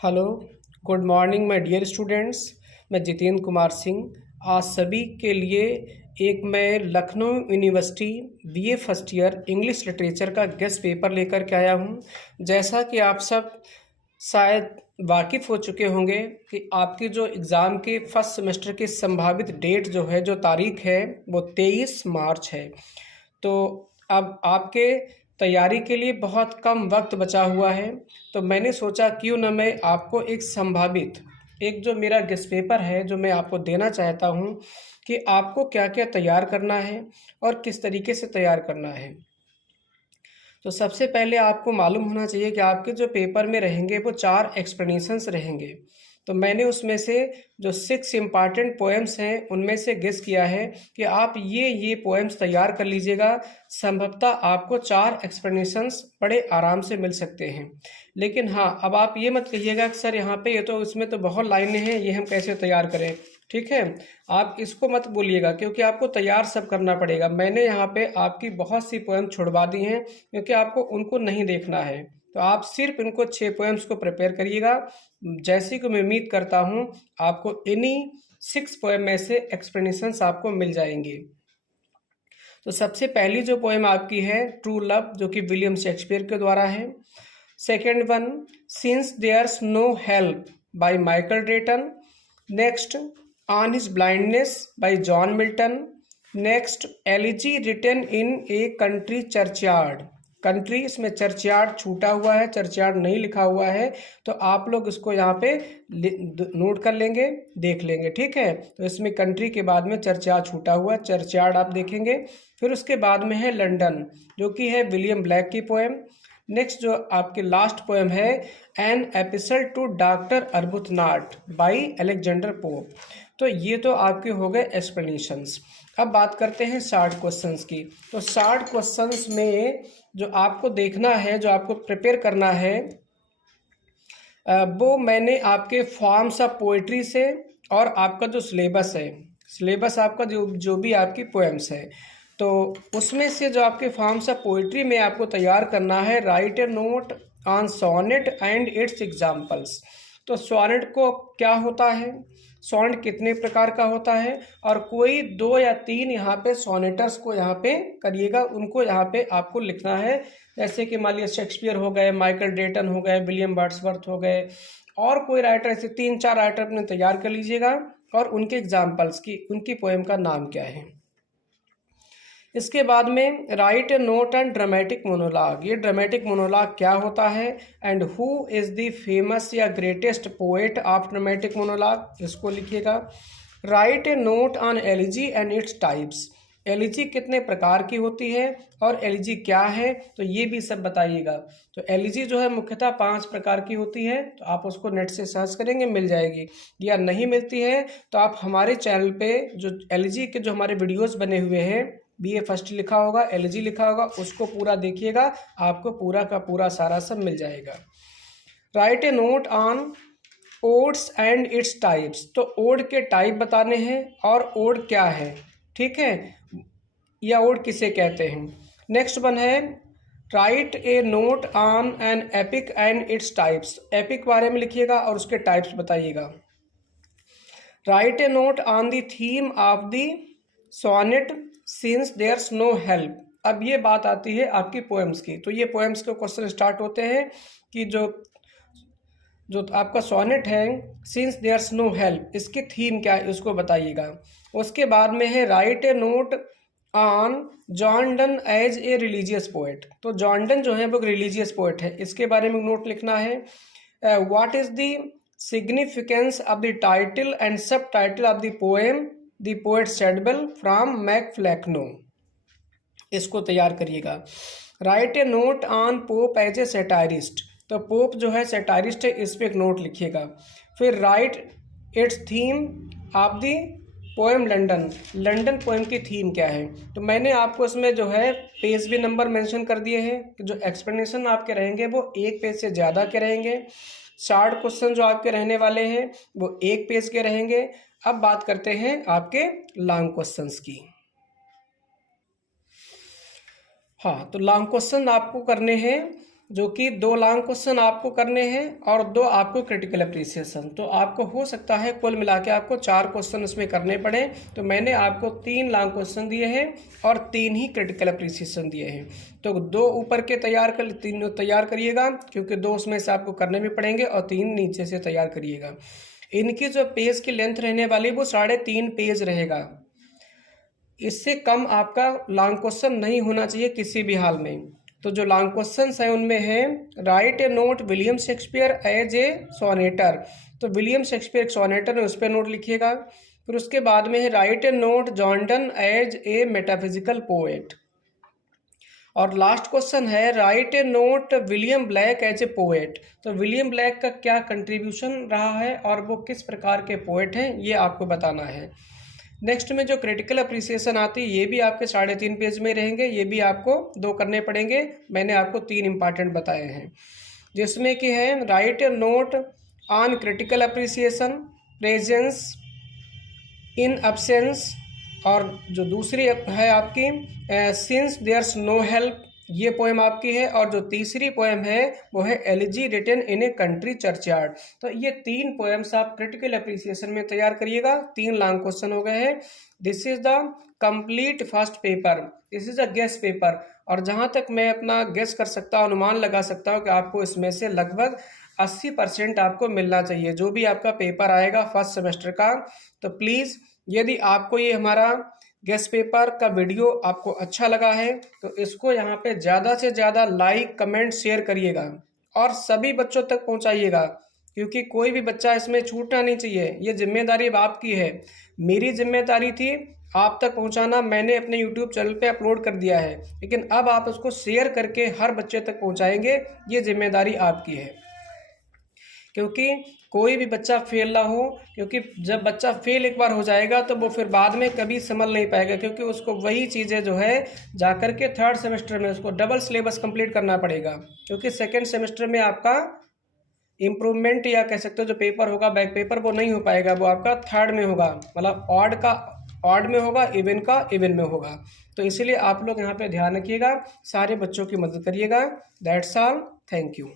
Hello, good morning my dear students. मैं जितेंद्र कुमार सिंह आज सभी के लिए मैं Lucknow university BA first year English literature का गेस्ट पेपर लेकर के आया हूं। जैसा कि आप सब शायद वाकिफ़ हो चुके होंगे कि आपके जो एग्ज़ाम के फर्स्ट सेमेस्टर की संभावित डेट जो तारीख है वो 23 मार्च है। तो अब आपके तैयारी के लिए बहुत कम वक्त बचा हुआ है, तो मैंने सोचा क्यों न मैं आपको एक संभावित जो मेरा गेस्ट पेपर है जो मैं आपको देना चाहता हूं कि आपको क्या क्या तैयार करना है और किस तरीके से तैयार करना है। तो सबसे पहले आपको मालूम होना चाहिए कि आपके जो पेपर में रहेंगे वो 4 एक्सप्लेनेशंस रहेंगे। तो मैंने उसमें से जो 6 इम्पॉर्टेंट पोएम्स हैं उनमें से गेस किया है कि आप ये पोएम्स तैयार कर लीजिएगा। संभवतः आपको 4 एक्सप्लेनेशंस बड़े आराम से मिल सकते हैं। लेकिन हाँ, अब आप ये मत कहिएगा कि सर यहाँ पे इसमें तो बहुत लाइनें हैं, ये हम कैसे तैयार करें। ठीक है, आप इसको मत बोलिएगा क्योंकि आपको तैयार सब करना पड़ेगा। मैंने यहाँ पे आपकी बहुत सी पोएम छुड़वा दी हैं क्योंकि आपको उनको नहीं देखना है। तो आप सिर्फ इनको 6 पोएम्स को प्रिपेयर करिएगा। जैसे कि मैं उम्मीद करता हूँ आपको इन्हीं 6 पोएम में से एक्सप्लेनेशंस आपको मिल जाएंगे। तो सबसे पहली जो पोएम आपकी है ट्रू लव, जो कि विलियम शेक्सपियर के द्वारा है। Second one since there's no help by Michael Drayton. Next on his blindness by John Milton. Next elegy written in a country churchyard. Country, इसमें चर्चयार्ड छूटा हुआ है, चर्चयार्ड नहीं लिखा हुआ है, तो आप लोग इसको यहाँ पे नोट कर लेंगे, देख लेंगे। ठीक है, तो इसमें कंट्री के बाद में चर्चयार्ड छूटा हुआ है, चर्चयार्ड आप देखेंगे। फिर उसके बाद में है लंदन, जो कि है विलियम ब्लैक की पोएम। नेक्स्ट जो आपके लास्ट पोएम है an episode to doctor Arbuthnot by Alexander Pope. तो ये तो आपके हो गए एक्सप्लेनेशंस। अब बात करते हैं शार्ट क्वेश्चंस की। तो शार्ट क्वेश्चंस में जो आपको देखना है, जो आपको प्रिपेयर करना है, वो मैंने आपके फॉर्म्स ऑफ पोइट्री से और आपका जो सिलेबस आपका जो भी आपकी पोएम्स है, तो उसमें से जो आपके फॉर्म्स ऑफ पोइट्री में आपको तैयार करना है write a note on sonnet and its examples. तो सोनेट को क्या होता है, सोनेट कितने प्रकार का होता है, और कोई 2 या 3 यहाँ पे सोनेटर्स को यहाँ पे करिएगा, उनको यहाँ पे आपको लिखना है। जैसे कि मान लीजिए शेक्सपियर हो गए, माइकल ड्रेटन हो गए, विलियम वर्ड्सवर्थ हो गए, और कोई राइटर, ऐसे 3-4 राइटर अपने तैयार कर लीजिएगा और उनके एग्जाम्पल्स की, उनकी पोएम का नाम क्या है। इसके बाद में write a note and dramatic monologue. ये ड्रामेटिक मोनोलॉग क्या होता है and who is the famous या greatest poet of dramatic monologue, इसको लिखिएगा। Write a note on elegy and its types. Elegy कितने प्रकार की होती है और एलिजी क्या है, तो ये भी सब बताइएगा। तो एलिजी जो है मुख्यतः 5 प्रकार की होती है, तो आप उसको नेट से सर्च करेंगे मिल जाएगी, या नहीं मिलती है तो आप हमारे चैनल पे जो एलिजी के जो हमारे वीडियोस बने हुए हैं, बीए फर्स्ट लिखा होगा, एलिजी लिखा होगा, उसको पूरा देखिएगा, आपको पूरा का पूरा सारा सब मिल जाएगा। Right a note on odds and its types. तो ओड के टाइप बताने हैं और ओड क्या है, ठीक है, या ओड किसे कहते हैं। नेक्स्ट वन है write a note on an epic and its types. Epic बारे में लिखिएगा और उसके टाइप्स बताइएगा। Write a note on the theme of the sonnet since there's no help. अब ये बात आती है आपकी पोएम्स की। तो ये पोएम्स के क्वेश्चन स्टार्ट होते हैं कि जो आपका सोनेट है सिंस देयर्स नो हेल्प, इसकी थीम क्या है उसको बताइएगा। उसके बाद में है write a note on John Donne as a religious poet. तो जॉन डन जो है वो रिलीजियस पोएट है, इसके बारे में नोट लिखना है। What is the significance of the टाइटल एंड of the poem the poet द पोएट सेडबल फ्रॉम मैकफ्लैक्नो, इसको तैयार करिएगा। Write a note on Pope as a satirist. तो पोप जो है सेटायरिस्ट है, इस पर एक नोट लिखिएगा। फिर right it's theme of the poem London. London poem की थीम क्या है, तो मैंने आपको इसमें जो है पेज भी नंबर मेंशन कर दिए हैं कि जो एक्सप्लेनेशन आपके रहेंगे वो 1 पेज से ज़्यादा के रहेंगे। शार्ट क्वेश्चन जो आपके रहने वाले हैं वो 1 पेज के रहेंगे। अब बात करते हैं आपके लॉन्ग क्वेश्चंस की। हाँ, तो लॉन्ग क्वेश्चन आपको करने हैं जो कि 2 लॉन्ग क्वेश्चन आपको करने हैं और 2 आपको क्रिटिकल अप्रिसिएशन। तो आपको हो सकता है कुल मिला के आपको 4 क्वेश्चन उसमें करने पड़े। तो मैंने आपको 3 लॉन्ग क्वेश्चन दिए हैं और 3 ही क्रिटिकल अप्रिसिएशन दिए हैं। तो 2 ऊपर के तीन तैयार करिएगा, क्योंकि 2 उसमें से आपको करने भी पड़ेंगे, और 3 नीचे से तैयार करिएगा। इनकी जो पेज की लेंथ रहने वाली वो 3.5 पेज रहेगा। इससे कम आपका लॉन्ग क्वेश्चन नहीं होना चाहिए किसी भी हाल में। तो जो लॉन्ग क्वेश्चंस हैं उनमें है write a note William Shakespeare as a sonneteer. तो विलियम शेक्सपियर एक सोनेटर है, उस पर नोट लिखिएगा। फिर उसके बाद में है write a note John Donne as a metaphysical poet. और लास्ट क्वेश्चन है write a note William Blake as a poet. तो विलियम ब्लैक का क्या कंट्रीब्यूशन रहा है और वो किस प्रकार के पोएट हैं, ये आपको बताना है। नेक्स्ट में जो क्रिटिकल अप्रिसिएशन आती है ये भी आपके 3.5 पेज में रहेंगे, ये भी आपको 2 करने पड़ेंगे। मैंने आपको 3 इंपॉर्टेंट बताए हैं, जिसमें कि है write a note on critical appreciation, presence in absence, और जो दूसरी है आपकी सिंस देयर्स नो हेल्प, ये पोएम आपकी है। और जो तीसरी पोएम है वो है elegy written in a country churchyard. तो ये 3 पोएम्स आप क्रिटिकल अप्रिसिएशन में तैयार करिएगा। 3 लॉन्ग क्वेश्चन हो गए हैं। This is the complete first paper, this is a guess paper. और जहाँ तक मैं अपना गेस कर सकता हूँ, अनुमान लगा सकता हूँ कि आपको इसमें से लगभग 80% आपको मिलना चाहिए, जो भी आपका पेपर आएगा फर्स्ट सेमेस्टर का। तो प्लीज़ यदि आपको ये हमारा गेस्ट पेपर का वीडियो आपको अच्छा लगा है तो इसको यहाँ पे ज़्यादा से ज़्यादा लाइक, कमेंट, शेयर करिएगा और सभी बच्चों तक पहुँचाइएगा, क्योंकि कोई भी बच्चा इसमें छूटना नहीं चाहिए। ये जिम्मेदारी अब आपकी है। मेरी जिम्मेदारी थी आप तक पहुँचाना, मैंने अपने यूट्यूब चैनल पे अपलोड कर दिया है, लेकिन अब आप उसको शेयर करके हर बच्चे तक पहुँचाएंगे, ये जिम्मेदारी आपकी है। क्योंकि कोई भी बच्चा फेल ना हो, क्योंकि जब बच्चा फेल एक बार हो जाएगा तो वो फिर बाद में कभी संभल नहीं पाएगा, क्योंकि उसको वही चीज़ें जो है जाकर के 3rd सेमेस्टर में उसको डबल सिलेबस कंप्लीट करना पड़ेगा। क्योंकि 2nd सेमेस्टर में आपका इम्प्रूवमेंट या कह सकते हो जो पेपर होगा बैक पेपर वो नहीं हो पाएगा, वो आपका 3rd में होगा, मतलब ऑड में होगा, इवन का इवन में होगा। तो इसीलिए आप लोग यहाँ पे ध्यान रखिएगा, सारे बच्चों की मदद करिएगा। That's all, thank you.